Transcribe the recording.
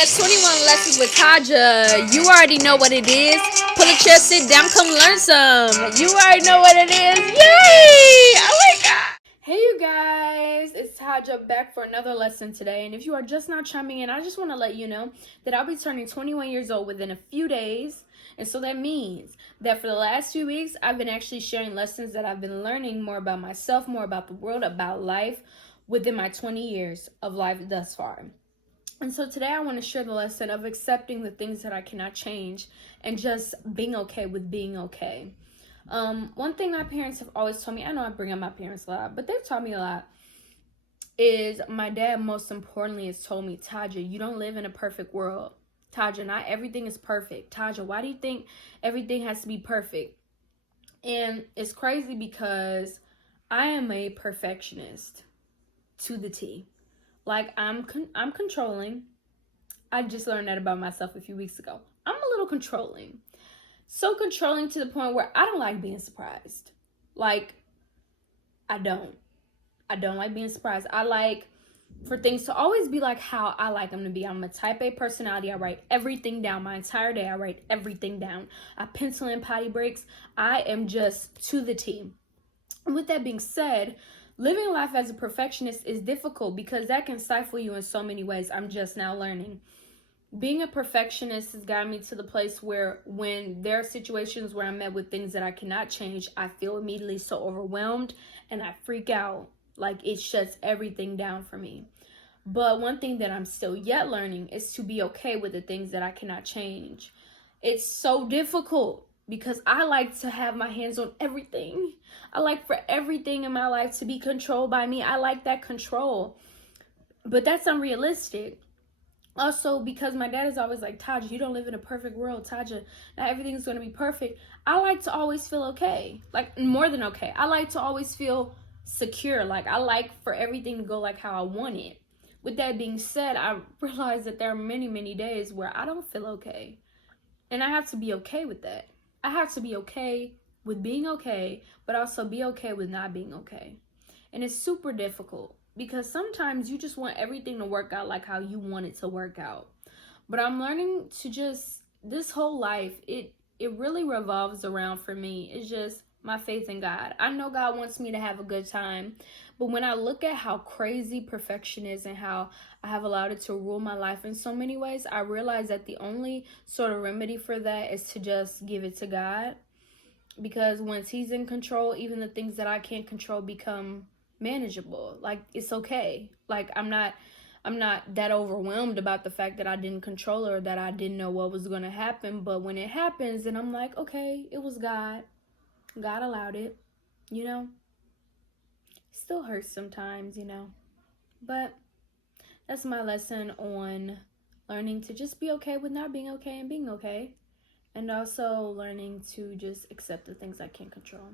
Yes, 21 Lessons with Taja. You already know what it is. Pull a chair, sit down, come learn some. You already know what it is. Yay! Oh my god! Hey you guys, it's Taja back for another lesson today. And if you are just now chiming in, I just want to let you know that I'll be turning 21 years old within a few days. And so that means that for the last few weeks, I've been actually sharing lessons that I've been learning more about myself, more about the world, about life within my 20 years of life thus far. And so today I want to share the lesson of accepting the things that I cannot change and just being okay with being okay. One thing my parents have always told me, I know I bring up my parents a lot, but they've taught me a lot, is my dad most importantly has told me, Taja, you don't live in a perfect world. Taja, not everything is perfect. Taja, why do you think everything has to be perfect? And it's crazy because I am a perfectionist to the T. Like I'm controlling. I just learned that about myself a few weeks ago. I'm a little controlling. So controlling to the point where I don't like being surprised. Like, I don't. I don't like being surprised. I like for things to always be like how I like them to be. I'm a type A personality. I write everything down. My entire day, I write everything down. I pencil in potty breaks. I am just to the T. And with that being said, living life as a perfectionist is difficult because that can stifle you in so many ways. I'm just now learning. Being a perfectionist has gotten me to the place where when there are situations where I'm met with things that I cannot change, I feel immediately so overwhelmed and I freak out. Like it shuts everything down for me. But one thing that I'm still yet learning is to be okay with the things that I cannot change. It's so difficult because I like to have my hands on everything. I like for everything in my life to be controlled by me. I like that control. But that's unrealistic. Also, because my dad is always like, Taja, you don't live in a perfect world. Taja, not everything's going to be perfect. I like to always feel okay. Like, more than okay. I like to always feel secure. Like, I like for everything to go like how I want it. With that being said, I realize that there are many, many days where I don't feel okay. And I have to be okay with that. I have to be okay with being okay, but also be okay with not being okay. And it's super difficult because sometimes you just want everything to work out like how you want it to work out. But I'm learning to just, this whole life, it really revolves around, for me, it's just my faith in God. I know God wants me to have a good time, but when I look at how crazy perfection is and how I have allowed it to rule my life in so many ways, I realize that the only sort of remedy for that is to just give it to God. Because once He's in control, even the things that I can't control become manageable. Like, it's okay. Like, I'm not that overwhelmed about the fact that I didn't control it or that I didn't know what was going to happen. But when it happens, then I'm like, okay, it was God. God allowed it, you know? Still hurts sometimes, you know? But that's my lesson on learning to just be okay with not being okay and being okay. And also learning to just accept the things I can't control.